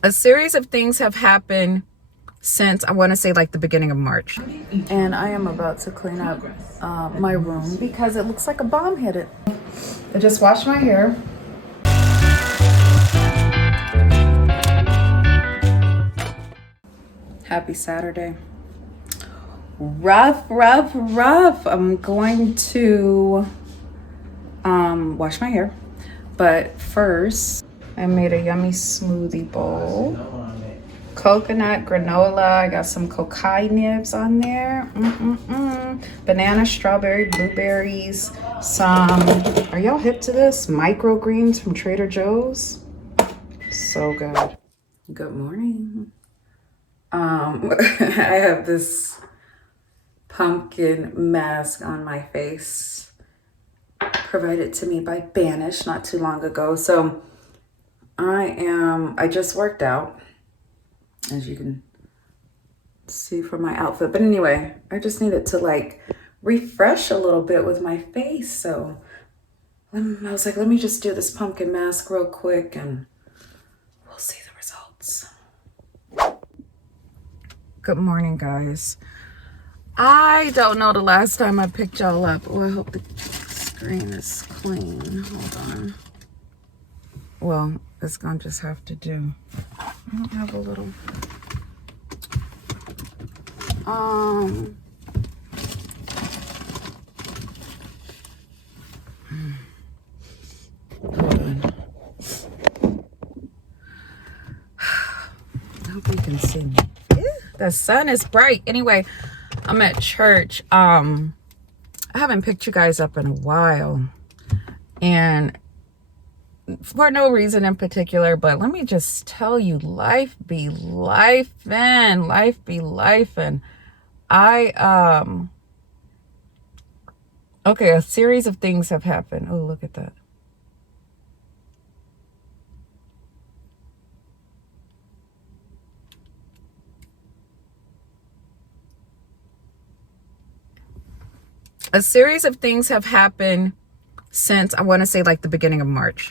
A series of things have happened since, I want to say, like the beginning of March. And I am about to clean up my room because it looks like a bomb hit it. I just washed my hair. Happy Saturday. Rough. I'm going to wash my hair. But first, I made a yummy smoothie bowl. Coconut, granola, I got some cocaine nibs on there. Banana, strawberry, blueberries, some, are y'all hip to this? Microgreens from Trader Joe's. So good. Good morning. I have this pumpkin mask on my face, provided to me by Banish not too long ago. So I just worked out, as you can see from my outfit. But anyway, I just needed to like refresh a little bit with my face. So I was like, let me just do this pumpkin mask real quick and we'll see the results. Good morning, guys. I don't know the last time I picked y'all up. Oh, I hope the screen is clean. Hold on. Well, it's gonna just have to do. I don't have a little hold on. I hope you can see me. The sun is bright. Anyway, I'm at church. I haven't picked you guys up in a while, and for no reason in particular, but let me just tell you, life be lifin'. Okay, a series of things have happened. Oh, look at that. A series of things have happened since, I want to say, like the beginning of March.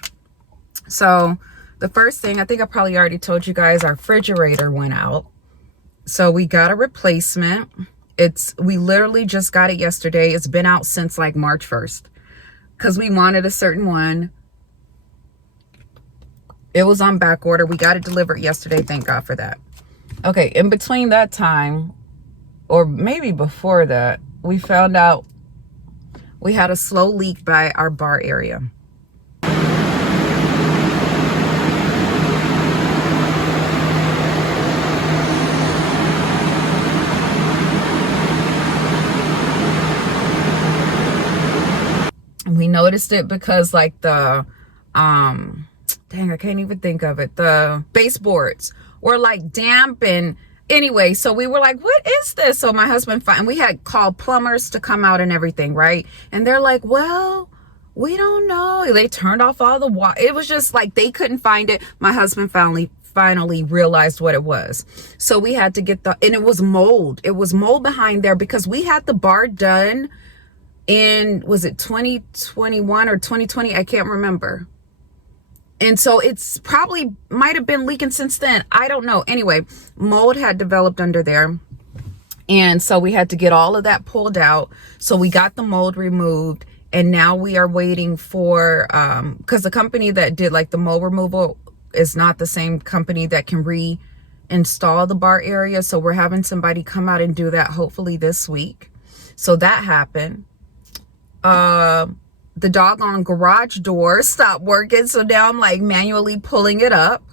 So the first thing, I think I probably already told you guys, our refrigerator went out. So we got a replacement. We literally just got it yesterday. It's been out since like March 1st because we wanted a certain one. It was on back order. We got it delivered yesterday. Thank God for that. Okay, in between that time, or maybe before that, we found out we had a slow leak by our bar area. We noticed it because like the dang, I can't even think of it, the baseboards were like damp. And anyway, so we were like, what is this? So my husband and we had called plumbers to come out and everything, right? And they're like, well, we don't know. They turned off all the water. It was just like they couldn't find it. My husband finally realized what it was. So we had to get and it was mold. It was mold behind there because we had the bar done in, was it 2021 or 2020? I can't remember. And so it's probably might have been leaking since then. I don't know. Anyway, mold had developed under there. And so we had to get all of that pulled out. So we got the mold removed. And now we are waiting for, because the company that did like the mold removal is not the same company that can reinstall the bar area. So we're having somebody come out and do that hopefully this week. So that happened. The doggone garage door stopped working, so now I'm like manually pulling it up.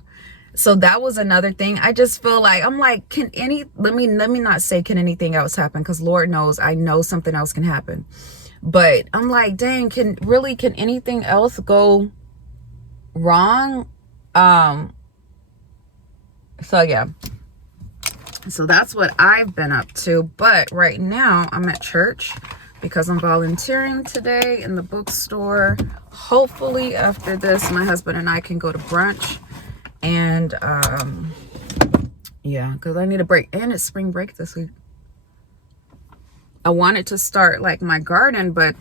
So that was another thing. I just feel like I'm like, let me not say can anything else happen, because Lord knows I know something else can happen. But I'm like, dang, can anything else go wrong? So yeah, so that's what I've been up to. But right now I'm at church because I'm volunteering today in the bookstore. Hopefully after this, my husband and I can go to brunch. And yeah, because I need a break. And it's spring break this week. I wanted to start like my garden, but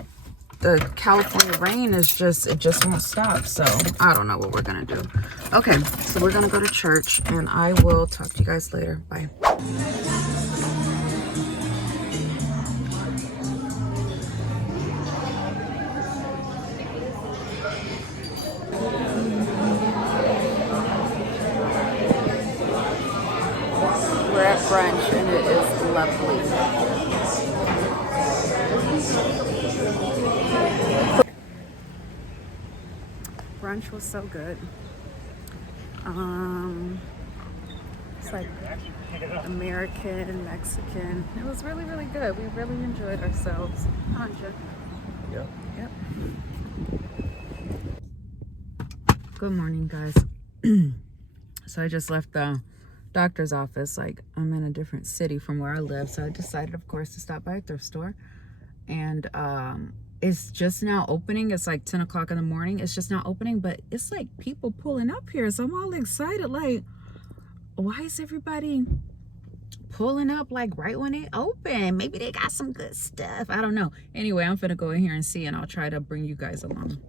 the California rain is just, it just won't stop. So I don't know what we're gonna do. Okay, so we're gonna go to church, and I will talk to you guys later. Bye. We're at brunch, and it is lovely. Brunch was so good. It's like American, Mexican. It was really, really good. We really enjoyed ourselves. Anja. Yep. Yep. Good morning, guys. So I just left the doctor's office. Like, I'm in a different city from where I live, so I decided, of course, to stop by a thrift store. And it's just now opening. It's like 10 o'clock in the morning. It's just now opening, but it's like people pulling up here, so I'm all excited. Like, why is everybody pulling up like right when they open? Maybe they got some good stuff. I don't know. Anyway, I'm finna go in here and see, and I'll try to bring you guys along.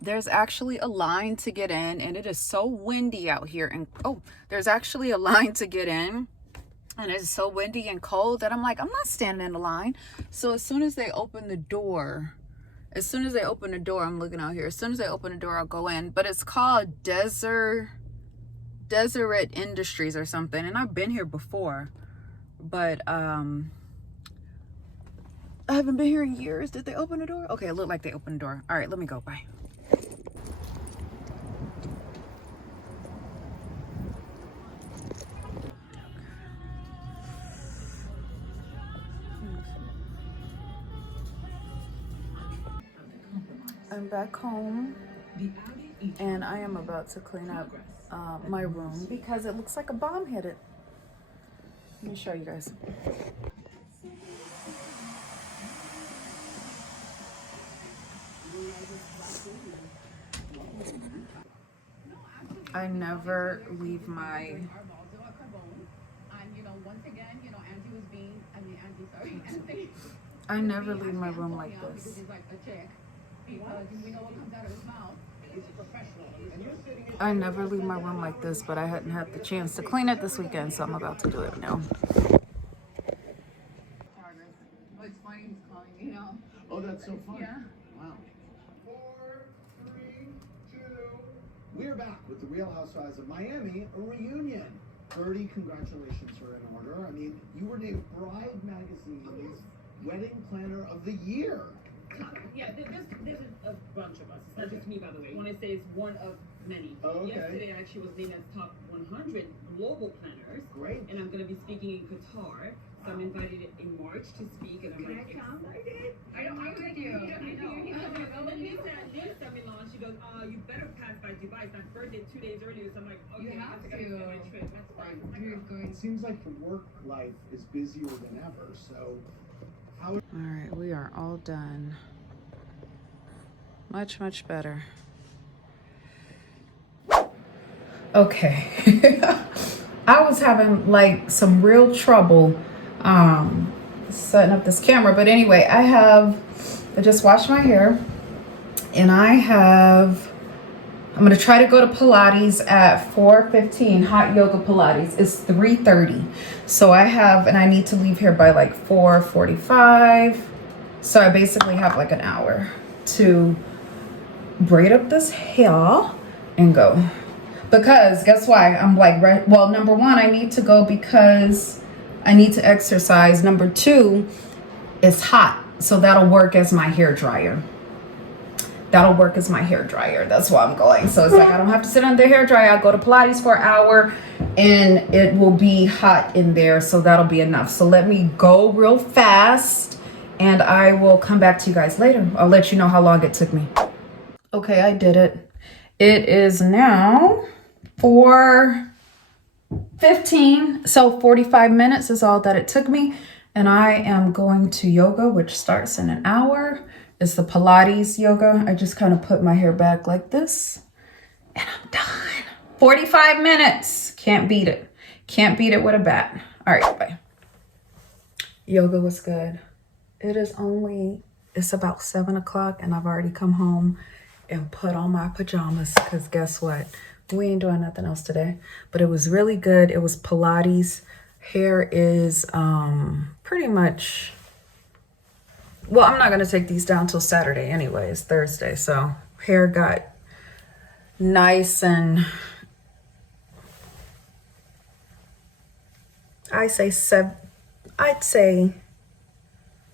There's actually a line to get in, and it is so windy out here. And oh, there's actually a line to get in, and it's so windy and cold that I'm like, I'm not standing in the line. So as soon as they open the door, I'm looking out here. As soon as they open the door, I'll go in. But it's called Deseret Industries or something, and I've been here before, but I haven't been here in years. Did they open the door? Okay, it looked like they opened the door. All right, let me go. Bye. I'm back home, and I am about to clean up my room because it looks like a bomb hit it. Let me show you guys. I never leave my room like this. I never leave my room like this, but I hadn't had the chance to clean it this weekend, so I'm about to do it now. Oh, that's so fun. Yeah. Wow. 4, 3, 2. We're back with the Real Housewives of Miami, a reunion. 30 congratulations are in order. I mean, you were named Bride Magazine's Wedding Planner of the Year. Yeah, there's a bunch of us. It's not just me, by the way. When I say it's one of many. Oh, okay. Yesterday, I actually was named as top 100 global planners. Great. And I'm going to be speaking in Qatar. So I'm invited in March to speak, and I'm like, excited. I know. She goes, you better pass by Dubai. It's my birthday 2 days earlier. So I'm like, okay, you have to go on my trip. That's fine. It seems like the work life is busier than ever. So, how? All right, we are all done. Much, much better. Okay. I was having like some real trouble setting up this camera, but anyway, I just washed my hair, and I'm gonna try to go to Pilates at 4:15, hot yoga Pilates. It's 3:30, so I need to leave here by like 4:45, so I basically have like an hour to braid up this hair and go. Because guess why? I'm like, well, number one, I need to go because I need to exercise. Number two, it's hot, so that'll work as my hair dryer. That's why I'm going. So it's like I don't have to sit on the hair dryer. I'll go to Pilates for an hour, and it will be hot in there, so that'll be enough. So let me go real fast, and I will come back to you guys later. I'll let you know how long it took me. Okay, I did it. It is now 4:15, so 45 minutes is all that it took me, and I am going to yoga, which starts in an hour. It's the Pilates yoga. I just kind of put my hair back like this, and I'm done. 45 minutes. Can't beat it. Can't beat it with a bat. All right, bye. Yoga was good. It is only It's about 7 o'clock and I've already come home and put on my pajamas because guess what? We ain't doing nothing else today. But it was really good. It was Pilates. Hair is pretty much, well, I'm not going to take these down till Saturday anyways, Thursday. So hair got nice and I'd say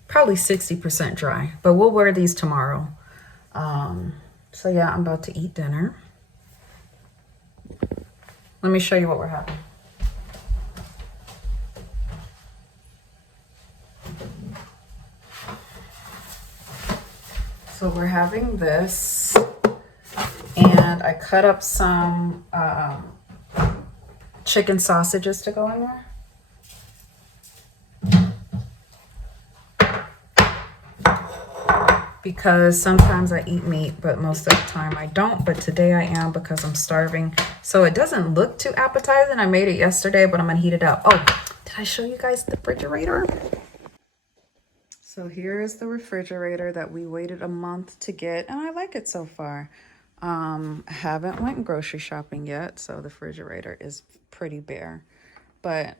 probably 60% dry, but we'll wear these tomorrow. So yeah, I'm about to eat dinner. Let me show you what we're having. So we're having this, and I cut up some chicken sausages to go in there. Because sometimes I eat meat, but most of the time I don't. But today I am because I'm starving. So it doesn't look too appetizing. I made it yesterday, but I'm gonna heat it up. Oh, did I show you guys the refrigerator? So here is the refrigerator that we waited a month to get, and I like it so far. I haven't went grocery shopping yet, so the refrigerator is pretty bare. But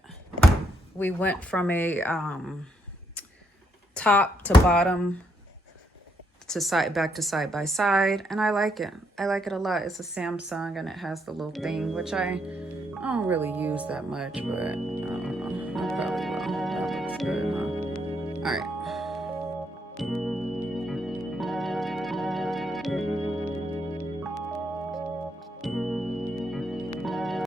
we went from a top to bottom to side by side, and I like it. I like it a lot. It's a Samsung and it has the little thing, which I don't really use that much, but I don't know. I probably will. That looks good, huh? All right.